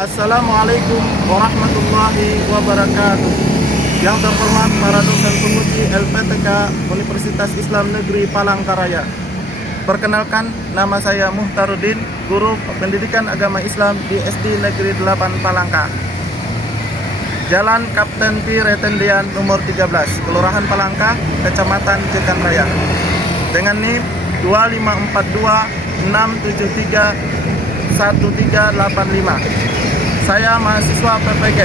Assalamualaikum warahmatullahi wabarakatuh. Yang terhormat para dosen penguji LPTK Universitas Islam Negeri Palangkaraya. Perkenalkan, nama saya Muhtarudin, guru pendidikan agama Islam di SD Negeri 8 Palangka. Jalan Kapten P. Retendian nomor 13, Kelurahan Palangka, Kecamatan Jekan Raya. Dengan NIM 2542673138 Saya mahasiswa PPG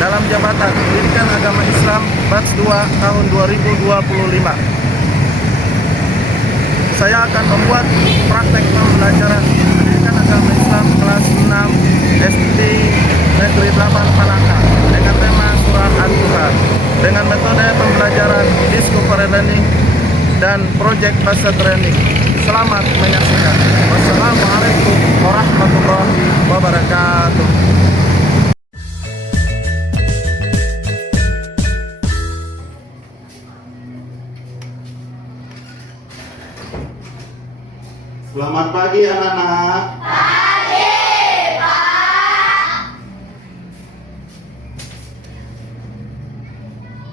dalam jabatan Pendidikan Agama Islam Batch 2 tahun 2025. Saya akan membuat praktek pembelajaran Pendidikan Agama Islam kelas 6 SD Negeri 8 Palangka dengan tema Surah Al-Quran dengan metode pembelajaran Discovery Learning dan Project Based Training. Selamat menyaksikan. Wassalamualaikum warahmatullahi wabarakatuh. Selamat pagi anak-anak. Pagi, Pak.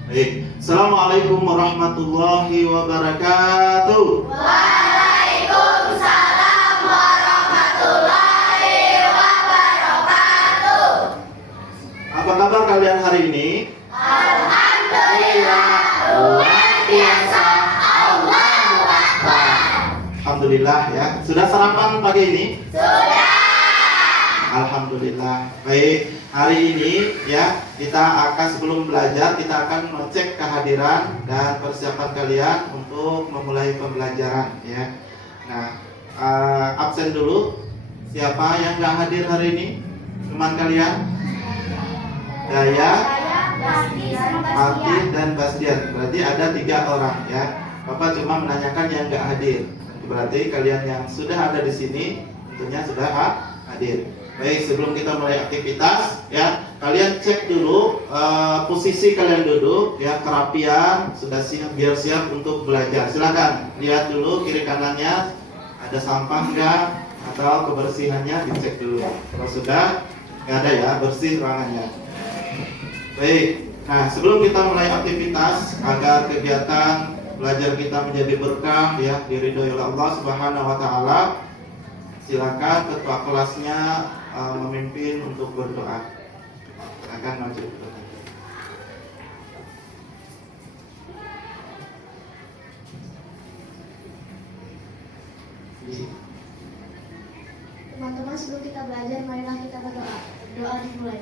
Baik. Assalamualaikum warahmatullahi wabarakatuh. Waalaikumsalam warahmatullahi wabarakatuh. Apa kabar kalian hari ini? Alhamdulillah, luar biasa. Allahu Akbar. Alhamdulillah ya. Sudah sarapan pagi ini? Sudah. Alhamdulillah. Baik, hari ini ya kita akan sebelum belajar kita akan mengecek kehadiran dan persiapan kalian untuk memulai pembelajaran ya. Nah, absen dulu. Siapa yang nggak hadir hari ini? Teman kalian? Daya, Martin dan Bastian. Berarti ada 3 orang ya. Bapak cuma menanyakan yang nggak hadir. Berarti kalian yang sudah ada di sini tentunya sudah hadir. Baik, sebelum kita mulai aktivitas ya, kalian cek dulu posisi kalian duduk ya, kerapian sudah siap, biar siap untuk belajar. Silakan lihat dulu kiri kanannya ada sampah enggak atau kebersihannya dicek dulu. Kalau sudah nggak ada ya, bersih ruangannya. Baik, nah sebelum kita mulai aktivitas agar kegiatan belajar kita menjadi berkah ya, diridhoi oleh Allah Subhanahu wa taala, silakan ketua kelasnya memimpin untuk berdoa. Silakan maju. Teman-teman, sebelum kita belajar, marilah kita berdoa. Doa dimulai.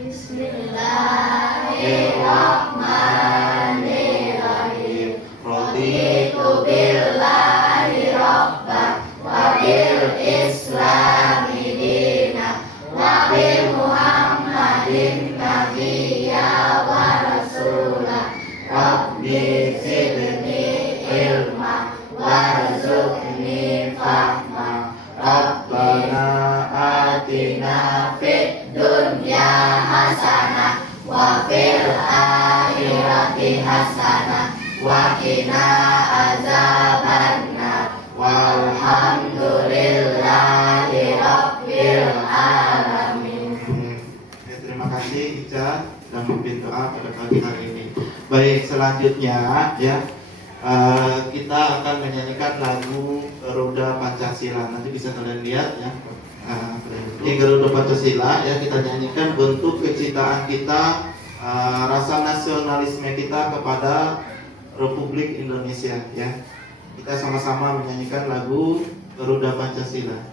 Bismillahirrahmanirrahim. Raditu billahi rabban wa bil islami dina wa bi Muhammadin nabiyya wa rasula. Rabbi zidni ilma warzuqni fahma. Rabbana atina fid dunya hasanah wa fil akhirati hasanah wa qina azabannar. Walhamdulillahi rabbil alamin. Ya, terima kasih Ica dan memimpin doa pada pagi hari ini. Baik, selanjutnya ya kita akan menyanyikan lagu Garuda Pancasila. Nanti bisa kalian lihat ya. Ini Garuda Pancasila ya, kita nyanyikan bentuk kecintaan kita, rasa nasionalisme kita kepada Republik Indonesia ya. Kita sama-sama menyanyikan lagu Garuda Pancasila.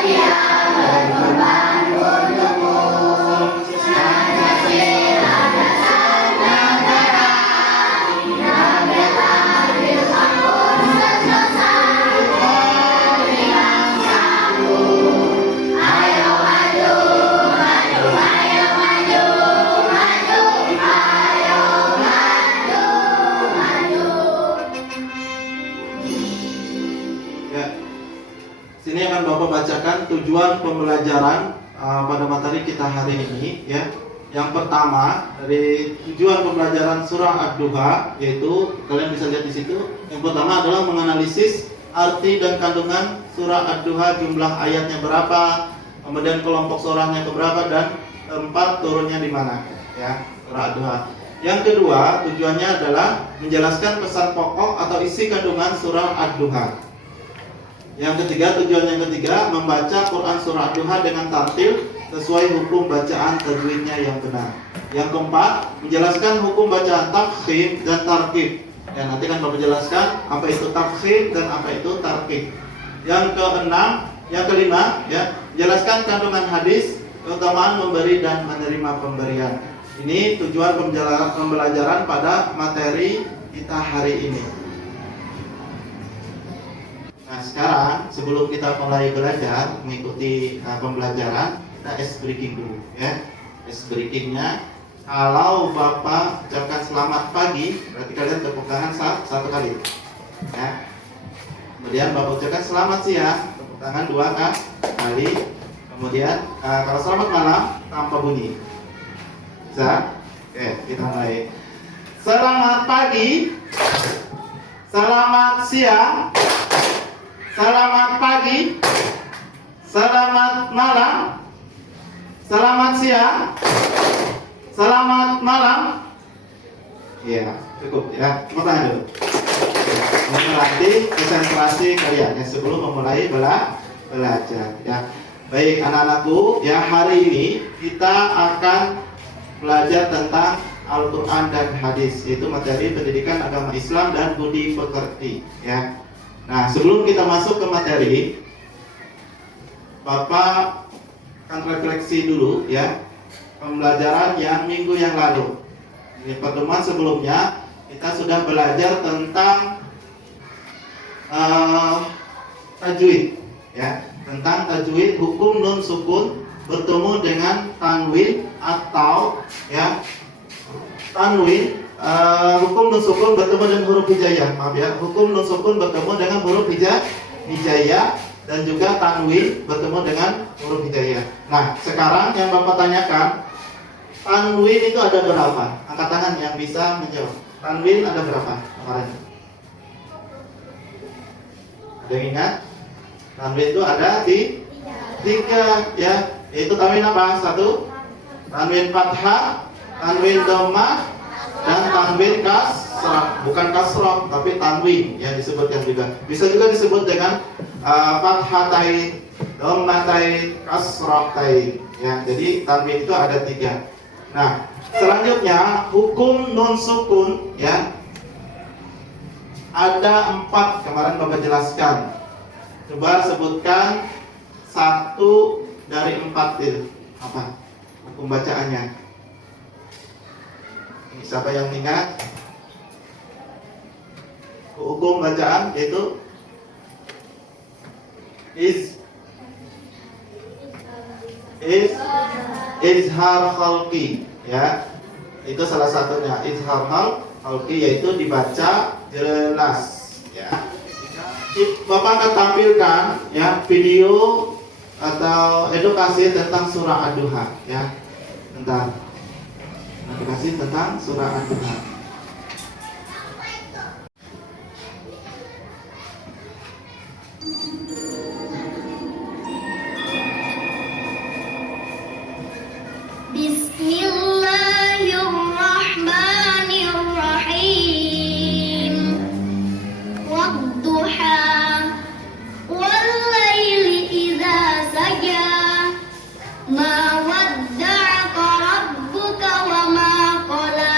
Sedia Ya. Sini akan Bapak bacakan tujuan pembelajaran pada materi kita hari ini, ya. Yang pertama dari tujuan pembelajaran surah Ad-Duha, yaitu kalian bisa lihat di situ. Yang pertama adalah menganalisis arti dan kandungan surah Ad-Duha, jumlah ayatnya berapa, kemudian kelompok surahnya keberapa, dan tempat turunnya di mana, ya, surah Ad-Duha. Yang kedua, tujuannya adalah menjelaskan pesan pokok atau isi kandungan surah Ad-Duha. Yang ketiga, tujuan yang ketiga, membaca Quran surah Ad-Duha dengan tartil sesuai hukum bacaan tajwidnya yang benar. Yang keempat, menjelaskan hukum bacaan tafkhim dan tarkib. Ya, nanti kan Bapak jelaskan apa itu tafkhim dan apa itu tarkib. Yang keenam, yang kelima, ya, menjelaskan kandungan hadis, keutamaan memberi dan menerima pemberian. Ini tujuan pembelajaran pada materi kita hari ini. Nah, sekarang sebelum kita mulai belajar mengikuti pembelajaran, kita ice breaking dulu, ya. Ice breakingnya, kalau Bapak ucapkan selamat pagi, berarti kalian tepuk tangan satu kali, ya. Kemudian Bapak ucapkan selamat siang, tepuk tangan 2 kali. Kemudian kalau selamat malam tanpa bunyi. Bisa? Oke, kita mulai. Selamat pagi, selamat siang, selamat pagi, selamat malam, selamat siang, selamat malam. Iya, cukup ya. Tepuk tangan dulu. Melatih konsentrasi kalian ya sebelum memulai belajar ya. Baik anak-anakku, ya hari ini kita akan belajar tentang Al-Quran dan Hadis, yaitu materi pendidikan agama Islam dan budi pekerti ya. Nah, sebelum kita masuk ke materi, Bapak akan refleksi dulu ya pembelajaran yang minggu yang lalu. Di pertemuan sebelumnya kita sudah belajar tentang tajwid ya, tentang tajwid, hukum nun sukun bertemu dengan tanwin atau ya tanwin, hukum nun sukun bertemu dengan huruf hijaiyah, maaf ya, hukum nun sukun bertemu dengan huruf hijaiyah dan juga tanwin bertemu dengan huruf hijaiyah. Nah, sekarang yang Bapak tanyakan, tanwin itu ada berapa? Angkat tangan yang bisa menjawab. Tanwin ada berapa kemarin? Ada yang ingat? Tanwin itu ada di 3 ya. Yaitu tanwin apa? 1, tanwin fathah, tanwin dhammah, dan tanwin kasrah. Bukan kasrah, tapi tanwin yang disebutkan juga. Bisa juga disebut dengan fathatain, dhammatain, kasratain. Ya, jadi tanwin itu ada 3. Nah, selanjutnya hukum nun sukun ya. Ada 4 kemarin Bapak jelaskan. Coba sebutkan 1 dari 4 itu apa hukum bacaannya? Siapa yang ingat? Hukum bacaan yaitu izhar khalqi ya. Itu salah satunya, izhar khalqi, yaitu dibaca jelas ya. Bapak akan tampilkan ya video atau edukasi tentang surah Ad-Duha ya. Bentar. Edukasi tentang surah Ad-Duha. Bismillahirrahmanirrahim. Wadduha wallaili idza saja. Ma wadda'aka rabbuka wa ma qala.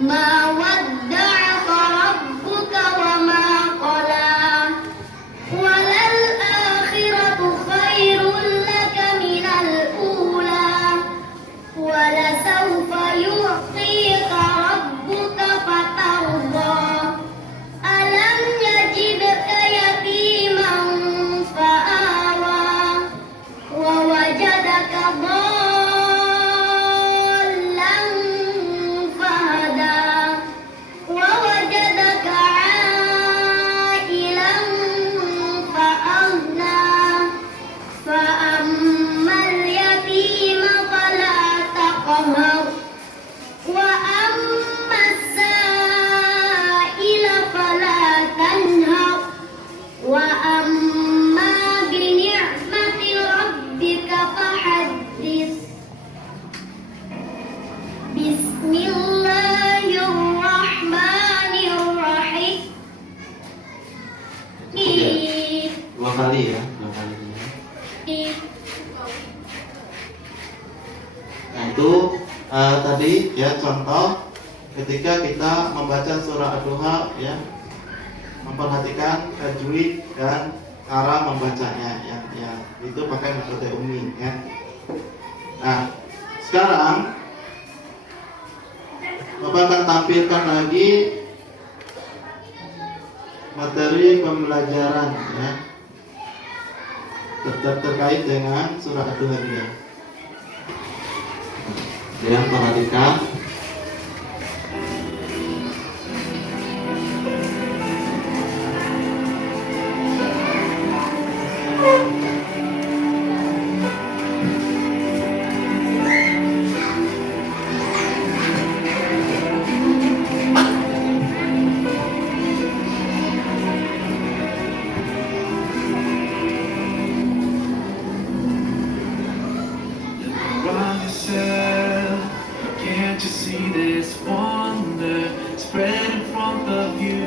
ما ودعك ربك وما قلى وللآخرة خير لك من الأولى ولسوف يعطيك ربك فترضى ألم يجدك يتيما فآوى ووجدك ضالا فهدى ووجدك عائلا فأغنى فأما اليتيم فلا تقهر وأما السائل فلا تنهر وأما بنعمة ربك فحدث بسم الله الرحمن الرحيم Dua kali ya, dua kali. Nah itu tadi ya contoh ketika kita membaca surah Ad-Duha ya, memperhatikan tajwid dan cara membacanya ya itu pakai metode Umi ya. Nah sekarang Bapak akan tampilkan lagi materi pembelajaran ya terkait dengan surah Ad-Duha dia. Yang perhatikan. Around yourself, can't you see this wonder spread in front of you?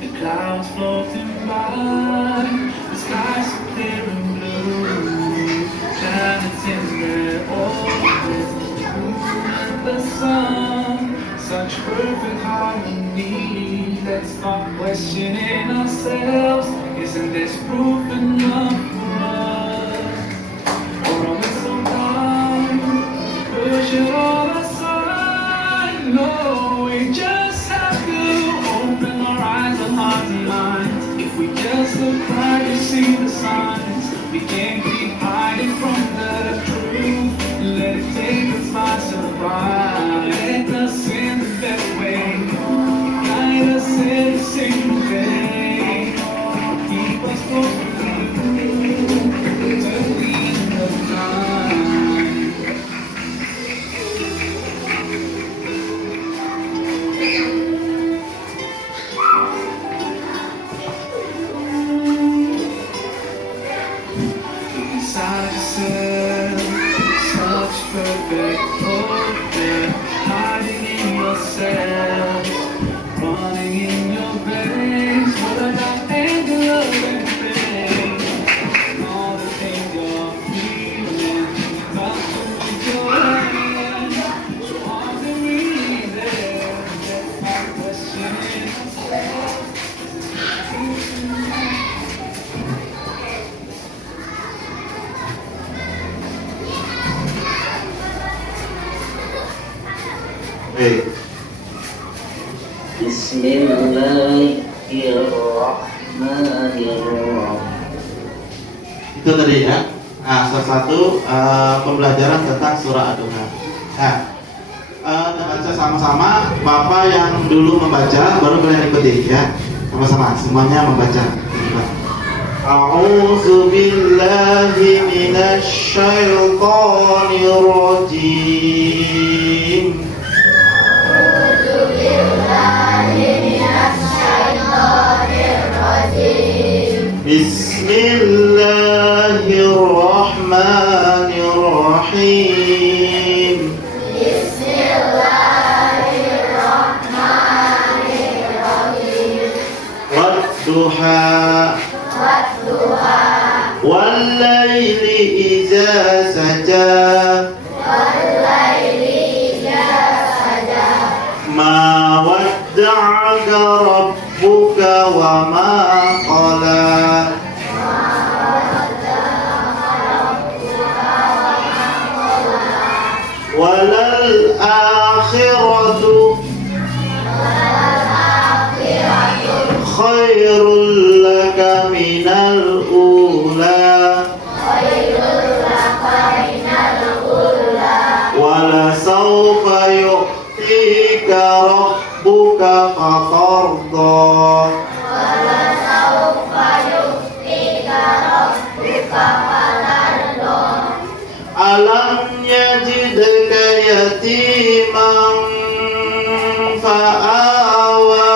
The clouds floating by, the sky's so clear and blue. Planets in their orbits, the moon and the sun, such perfect harmony. Let's stop questioning ourselves. Isn't this proof enough for us? Or are we so blind, push it all aside? No, we just have to open our eyes and hearts and minds. If we just look right, we see the signs. We can't keep hiding from the truth. Let it take us by surprise. Let us in the best way, guide us in the same way. Keep us close to you till the end of time. Inside yourself, such perfect order, hiding in yourself, running in your veins. What about anger, love, and pain? All the things you're feeling, nothing with your hand. So hard to read there. Let's not question ourselves. Baik. Bismillahirrahmanirrahim. Itu tadi ya. Nah, salah satu pembelajaran tentang surah Ad-Duha. Nah, kita baca sama-sama. Bapak yang dulu membaca, baru kalian ikuti ya. Sama-sama, semuanya membaca. A'udzu billahi minasy syaithanir rajim. Bismillahirrahmanirrahim. Wadduha Wal-laili idza saja Ma wadda'aka rabbuka wa ma qala. Walal akhiratu khairul laka minal ula. Wala sawfa yu'tika rabbuka fatarda. Alam yajidka yatiman fa'awa.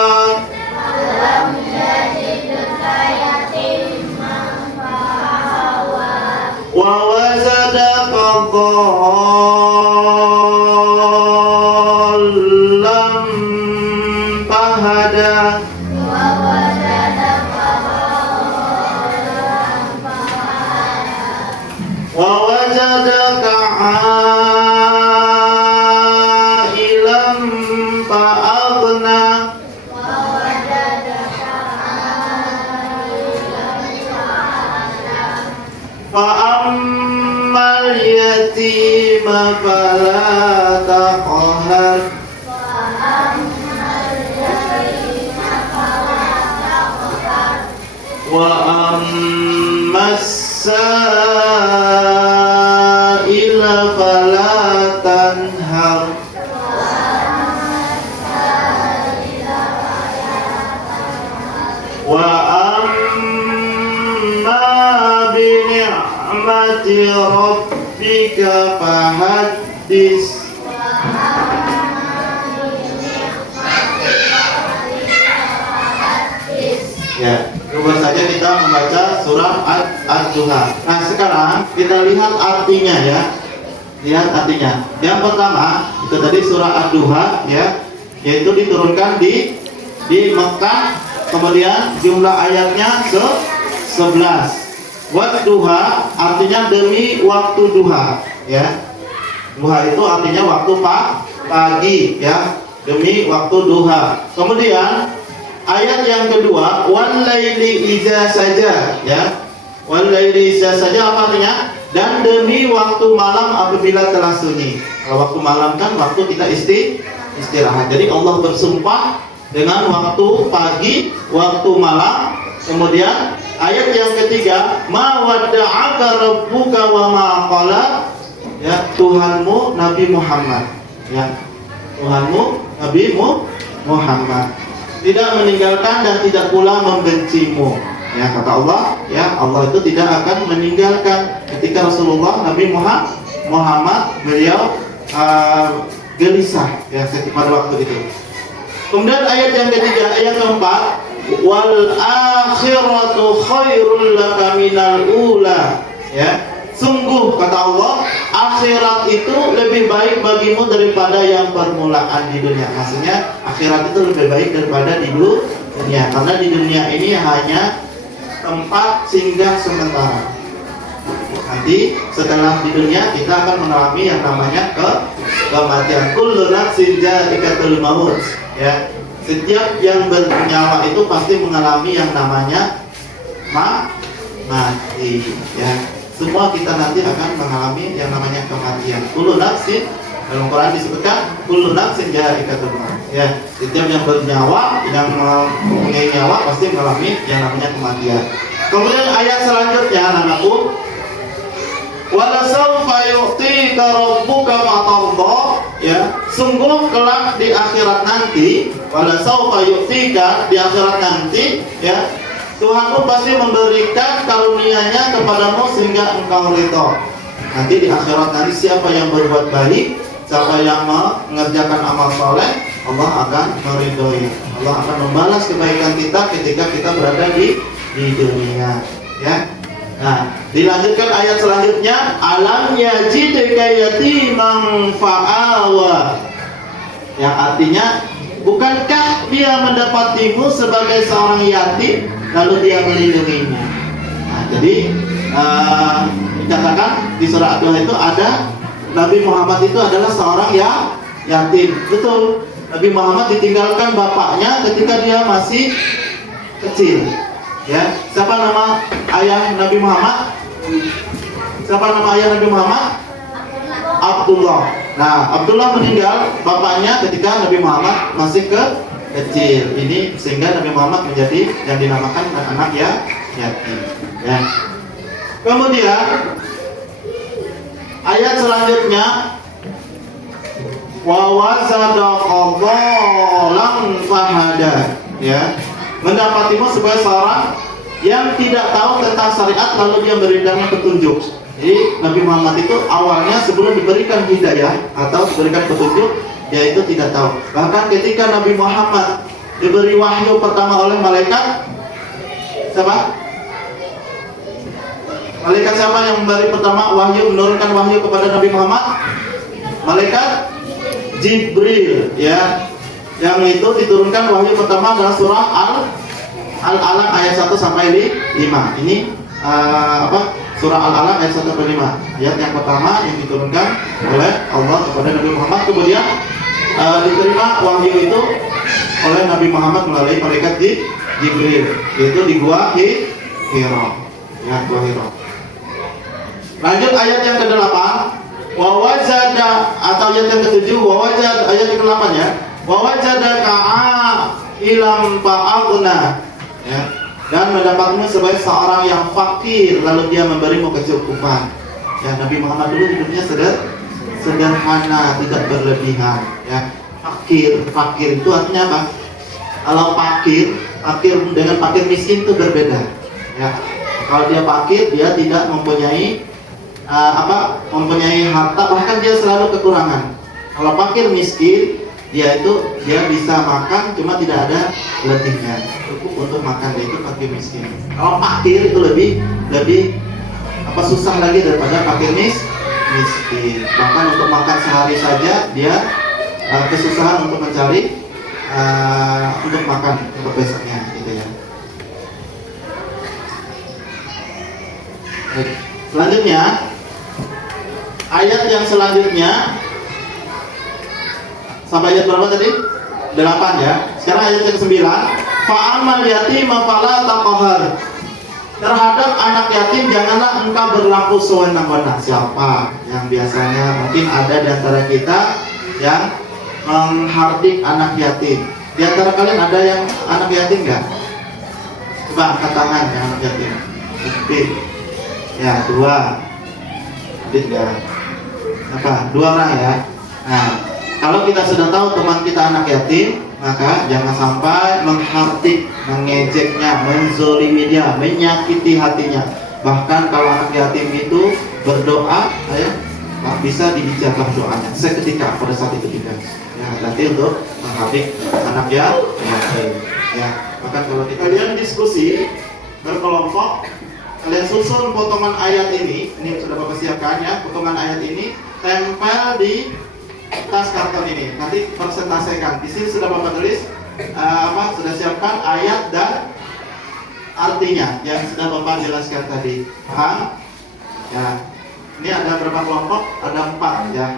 Wa wajadaka dhallan fahada. Wa wajadaka ailan fa'aghna. Fa'ammal yatima fala taqhar. Wa ammas sa'ila fala tanhar. Wa amma bi ni'mati rabbika fahaddis. Ya, coba saja kita membaca surah Ad-Duha. Nah, sekarang kita lihat artinya ya. Lihat artinya. Yang pertama, itu tadi surah Ad-Duha ya, yaitu diturunkan di Mekah. Kemudian jumlah ayatnya 11. Wadduha artinya demi waktu duha ya. Duha itu artinya waktu pagi ya, demi waktu duha. Kemudian ayat yang kedua, wal laili idza saja ya. Wal laili idza saja apa artinya? Dan demi waktu malam apabila telah sunyi. Kalau waktu malam kan waktu kita istirahat. Jadi Allah bersumpah dengan waktu pagi, waktu malam. Kemudian ayat yang ketiga, ma wadda'aka rabbuka wa ma qala. Ya, Tuhanmu Nabi Muhammad ya. Tuhanmu Nabi Muhammad tidak meninggalkan dan tidak pula membencimu. Ya, kata Allah, ya Allah itu tidak akan meninggalkan. Ketika Rasulullah Nabi Muhammad beliau gelisah ya pada waktu itu. Kemudian ayat yang ketiga, ayat keempat, wal akhiratu khairul laka minal ula. Ya, sungguh kata Allah, akhirat itu lebih baik bagimu daripada yang permulaan di dunia. Maksudnya akhirat itu lebih baik daripada di dunia, karena di dunia ini hanya tempat singgah sementara. Nanti setelah di dunia kita akan mengalami yang namanya kematian. Kullu nafsin dha'iqatul maut. Ya, setiap yang bernyawa itu pasti mengalami yang namanya mati. Ya, semua kita nanti akan mengalami yang namanya kematian. Kullu nafsin, dalam Quran disebutkan kullu nafsin dha'iqatul maut. Ya, setiap yang bernyawa, yang mempunyai nyawa pasti mengalami yang namanya kematian. Kemudian ayat selanjutnya, anakku, wala sawfa yu'tika rabbuka fatarda. Ya, sungguh kelak di akhirat nanti, wala sawfa yu'tika, di akhirat nanti ya, Tuhanmu pasti memberikan karunia-Nya kepadamu sehingga engkau ridha. Nanti di akhirat nanti siapa yang berbuat baik, siapa yang mengerjakan amal soleh, Allah akan meridhoi. Allah akan membalas kebaikan kita ketika kita berada di dunia ya. Nah, dilanjutkan ayat selanjutnya, alam yajidka yatiman fa'awa. Yang artinya, bukankah dia mendapatimu sebagai seorang yatim lalu dia melindunginya. Nah, jadi dikatakan di surah Ad-Duha itu ada Nabi Muhammad itu adalah seorang yatim. Betul. Nabi Muhammad ditinggalkan bapaknya ketika dia masih kecil. Ya, siapa nama ayah Nabi Muhammad? Siapa nama ayah Nabi Muhammad? Abdullah. Nah, Abdullah meninggal bapaknya ketika Nabi Muhammad masih kecil. Ini sehingga Nabi Muhammad menjadi yang dinamakan anak ya yatim. Ya. Kemudian ayat selanjutnya wa wazada qadalan fahada, ya, mendapatimu sebagai seorang yang tidak tahu tentang syariat lalu dia memberikan petunjuk. Jadi Nabi Muhammad itu awalnya sebelum diberikan hidayah atau diberikan petunjuk, dia itu tidak tahu. Bahkan ketika Nabi Muhammad diberi wahyu pertama oleh malaikat siapa? Malaikat siapa yang memberi pertama wahyu, menurunkan wahyu kepada Nabi Muhammad? Malaikat Jibril, ya. Yang itu diturunkan wahyu pertama adalah surah Al-Alaq ayat 1 sampai 5. Ini surah Al-Alaq ayat 1 sampai 5. Ayat yang pertama yang diturunkan oleh Allah kepada Nabi Muhammad, kemudian diterima wahyu itu oleh Nabi Muhammad melalui malaikat Jibril, yaitu di gua Hira. Ya, gua Hira. Lanjut ayat yang ke-8. Wa wajada, atau ayat yang ke-7, wa wajada, ayat yang ke-8 ya. Wa wajadaka ilam fa'aghna, ya. Dan mendapatmu sebagai seorang yang fakir lalu dia memberimu kecukupan. Ya, Nabi Muhammad dulu hidupnya sederhana, tidak berlebihan, ya. Fakir itu artinya apa? Kalau fakir dengan fakir miskin itu berbeda, ya. Kalau dia fakir, dia tidak mempunyai mempunyai harta, bahkan dia selalu kekurangan. Kalau fakir miskin, dia bisa makan cuma tidak ada letihnya, cukup untuk makan, dia itu fakir miskin. Kalau fakir itu lebih susah lagi daripada fakir miskin. Bahkan untuk makan sehari saja dia kesusahan untuk mencari untuk makan untuk besoknya, gitu ya. Baik. Selanjutnya ayat yang selanjutnya sampai ayat berapa tadi? 8 ya. Sekarang ayat yang ke-9. Fa'amal yatima fala taqhar. Terhadap anak yatim janganlah engkau berlaku sewenang-wenang. Siapa yang biasanya mungkin ada di antara kita yang menghardik anak yatim? Di antara kalian ada yang anak yatim enggak? Coba angkat tangan yang anak yatim. Oke. Ya, 2. Tidak. Apa? 2 orang ya. Nah, kalau kita sudah tahu teman kita anak yatim, maka jangan sampai menghardik, mengejeknya, menzolimi dia, menyakiti hatinya. Bahkan kalau anak yatim itu berdoa, ya, bisa dijabah doanya seketika pada saat itu juga. Ya, nanti untuk menghardik anak yatim. Ya, bahkan kalau kalian diskusi berkelompok, kalian susun potongan ayat ini sudah Bapak siapkan ya, potongan ayat ini tempel di tas karton ini, nanti presentasikan. Di sini sudah Bapak tulis sudah siapkan ayat dan artinya yang sudah Bapak jelaskan tadi. Paham? Ya. Ini ada berapa kelompok? Ada 4 ya.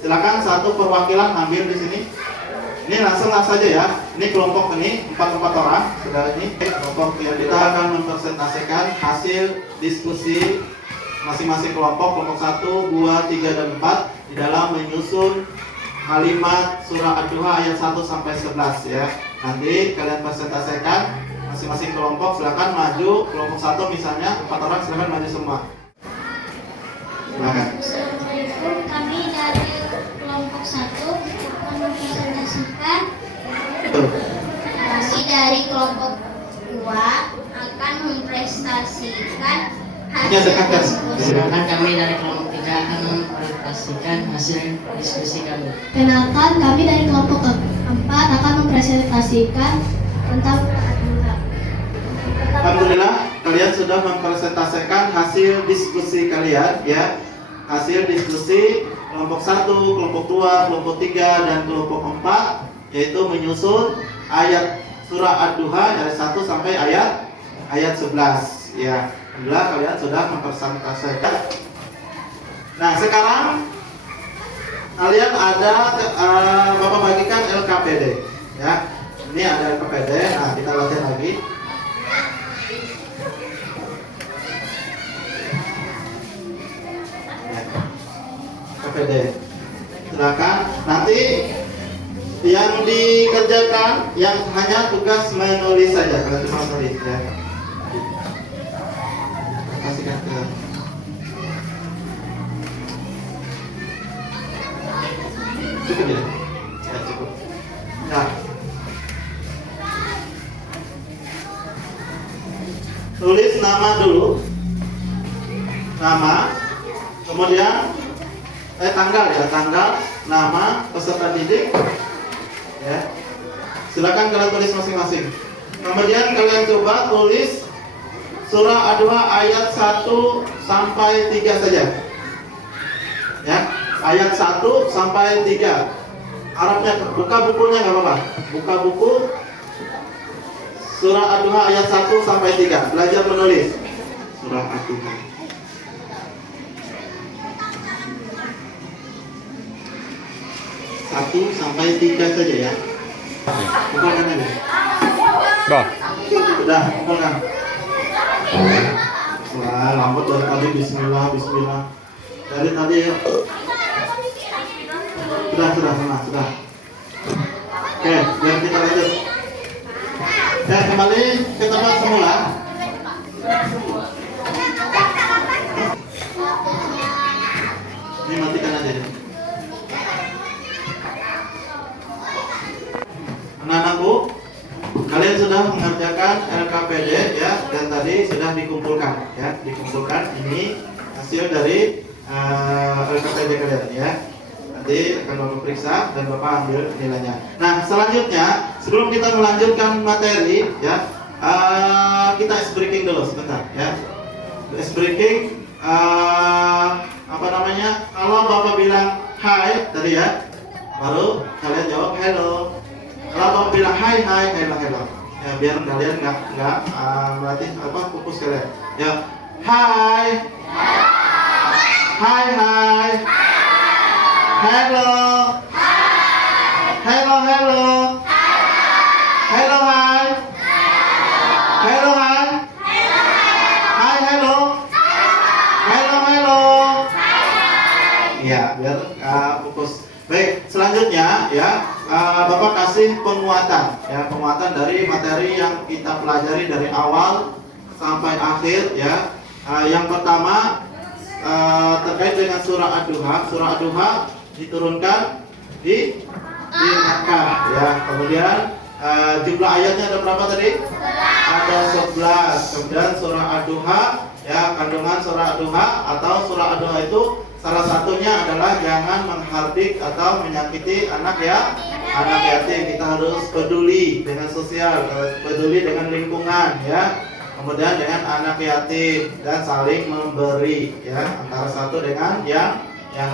Silakan satu perwakilan ambil di sini. Ini langsung saja ya. Ini kelompok ini 4 orang. Sudah ini kelompok yang kita akan mempresentasikan hasil diskusi masing-masing kelompok 1, 2, 3, dan 4 di dalam menyusun kalimat surah Ad-Duha ayat 1 sampai 11 ya. Nanti kalian presentasikan masing-masing kelompok. Silakan maju. Kelompok 1 misalnya 4 orang, silakan maju semua. Silakan. Assalamualaikum, kami dari kelompok 1 akan mempresentasikan. Masih dari kelompok 2 akan mempresentasikan Sedangkan kami dari kelompok 3 akan mempresentasikan hasil diskusi kami. Kenalkan, kami dari kelompok 4 akan mempresentasikan tentang Alhamdulillah, kalian sudah mempresentasikan hasil diskusi kalian ya. Hasil diskusi kelompok 1, kelompok 2, kelompok 3, dan kelompok 4, yaitu menyusun ayat surah Ad-Duha ayat 1 sampai ayat 11 ya. Alhamdulillah kalian sudah mempresentasikan. Nah, sekarang kalian ada Bapak bagikan LKP LKPD. Nah, kita latihan lagi. LKPD. Silakan. Nanti yang dikerjakan yang hanya tugas menulis saja. Kalian cuma menulis ya. Kasihkan ke cukup ya? Ya cukup. Nah, tulis nama dulu, nama, kemudian tanggal ya, tanggal, nama, peserta didik, ya. Silakan kalian tulis masing-masing. Kemudian kalian coba tulis surah Ad-Duha ayat 1 sampai 3 saja. Ya, ayat 1 sampai 3. Arabnya buka bukunya nggak apa-apa. Buka buku surah Ad-Duha ayat 1 sampai 3. Belajar menulis surah Ad-Duha. Satu sampai 3 saja ya. Bukan aja. Dah. Sudah, bukan. Wah, lambat dari tadi. Bismillah, Bismillah. Dari tadi ya. Sudah. Oke, biar kita lanjut. Ya, kembali ke tempat semula. Ini matikan aja. Anak-anakku, kalian sudah mengerjakan LKPD ya, dan tadi sudah dikumpulkan ya, ini hasil dari LKPD kalian ya. Nanti akan Bapak periksa dan Bapak ambil nilainya. Nah, selanjutnya sebelum kita melanjutkan materi ya, kita ice breaking dulu sebentar ya. Ice breaking apa namanya? Kalau Bapak bilang hai tadi ya, baru kalian jawab hello. Kalau Bapak bilang hai, hello. Ya, biar kalian nggak melatih fokus kalian. Ya, hai. Hello. Hello, hai. Hello. Ya, biar fokus. Baik, selanjutnya ya, Bapak kasih penguatan ya, penguatan dari materi yang kita pelajari dari awal sampai akhir ya. Yang pertama terkait dengan surah Ad-Duha. Surah Ad-Duha diturunkan di Makkah ya. Kemudian jumlah ayatnya ada berapa tadi? Ada 11. Kemudian surah Ad-Duha ya, kandungan surah Ad-Duha atau surah Ad-Duha itu salah satunya adalah jangan menghardik atau menyakiti anak yatim. Kita harus peduli dengan sosial, peduli dengan lingkungan ya. Kemudian dengan anak yatim dan saling memberi ya, antara satu dengan yang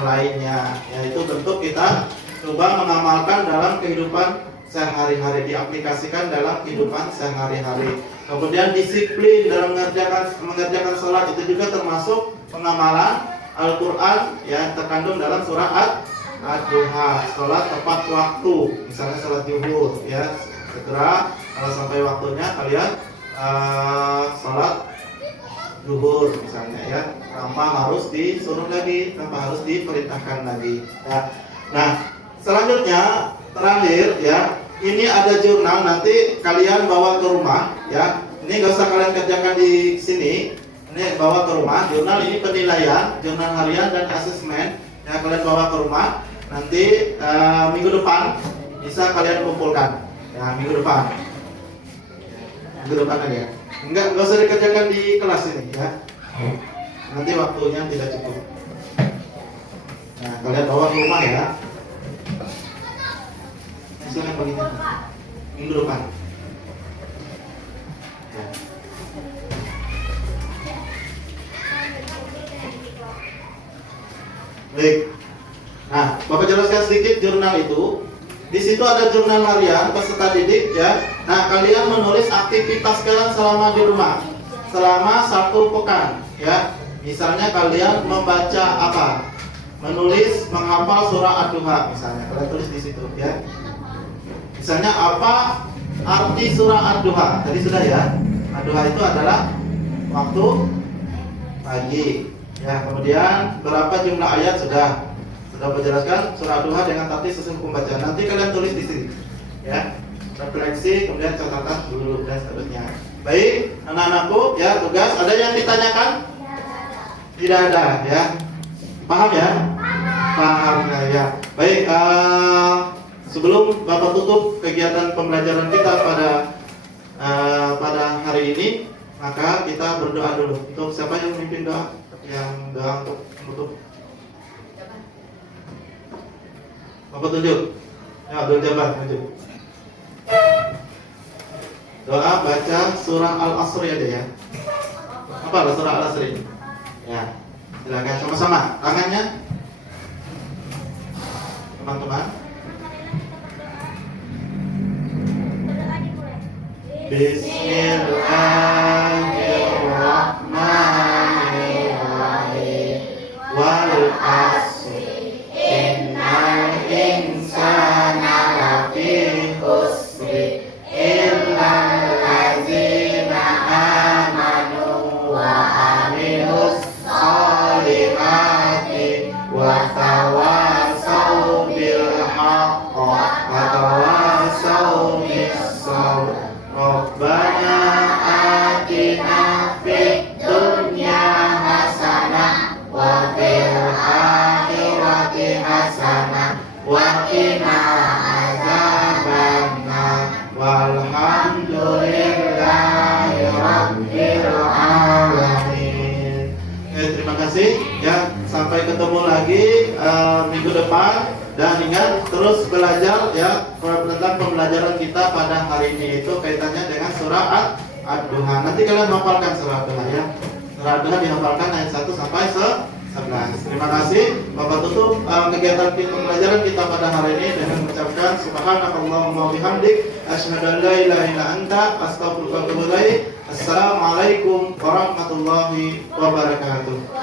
lainnya. Yaitu bentuk kita coba mengamalkan dalam kehidupan sehari-hari, diaplikasikan dalam kehidupan sehari-hari. Kemudian disiplin dalam mengerjakan sholat itu juga termasuk pengamalan Al-Quran yang terkandung dalam surah Ad-Duha. Sholat tepat waktu, misalnya sholat zuhur ya, segera kalau sampai waktunya kalian sholat zuhur misalnya ya, tanpa harus disuruh lagi, tanpa harus diperintahkan lagi ya. Nah, selanjutnya terakhir ya, ini ada jurnal, nanti kalian bawa ke rumah ya. Ini gak usah kalian kerjakan di sini, ini bawa ke rumah. Jurnal ini penilaian, jurnal harian dan asesmen ya, kalian bawa ke rumah. Nanti minggu depan bisa kalian kumpulkan ya, minggu depan aja. Enggak usah dikerjakan di kelas ini ya. Nanti waktunya tidak cukup. Nah, kalian bawa ke rumah ya. Silakan begini. Minggu depan. Ya. Baik. Nah, Bapak jelaskan sedikit jurnal itu. Di situ ada jurnal harian peserta didik ya. Nah, kalian menulis aktivitas kalian selama di rumah selama 1 pekan ya. Misalnya kalian membaca apa? Menulis menghafal surah Ad-Duha misalnya. Kalian tulis di situ ya. Misalnya apa arti surah Ad-Duha. Tadi sudah ya. Ad-Duha itu adalah waktu pagi. Ya, kemudian berapa jumlah ayat sudah menjelaskan surah Ad-Duha dengan tartib susun pembacaan. Nanti kalian tulis di sini. Ya. Refleksi, kemudian catatan dulu dan seterusnya. Baik, anak-anakku, ya tugas. Ada yang ditanyakan? Tidak ada, ya. Paham ya? Paham ya. Baik, sebelum Bapak tutup kegiatan pembelajaran kita pada hari ini, maka kita berdoa dulu. Untuk siapa yang memimpin doa? Yang doa untuk menutup? Bapak tunjuk. Ya, Abdul Jabbar tunjuk. Doa baca surah Al-Asr aja ya. Apa surah Al-Asr? Ya. Silakan sama-sama. Tangannya. Teman-teman. Bismillahirrahmanirrahim. Wal 'asri innal insana lafi khusri illal ladzina amanu wa amilus sholihati wa tawassaw bil haqqi wa tawassaw bis sabr. Rabbana atina fid dunya hasanah wa fil akhirati hasanah wa qina adzabannar. Walhamdulillahi rabbil alamin. Terima kasih ya, sampai ketemu lagi minggu depan. Dan ingat terus belajar ya tentang pembelajaran kita pada hari ini, itu kaitannya dengan surah Ad-Duha. Nanti kalian hafalkan surah Ad-Duha ya. Surah Ad-Duha dihafalkan ayat 1 sampai 11. Terima kasih. Bapak tutup kegiatan pembelajaran kita pada hari ini dengan mengucapkan subhanakallahumma wa bihamdik asyhadu an la ilaha illa anta astaghfiruka wa atubu ilaik. Assalamualaikum warahmatullahi wabarakatuh.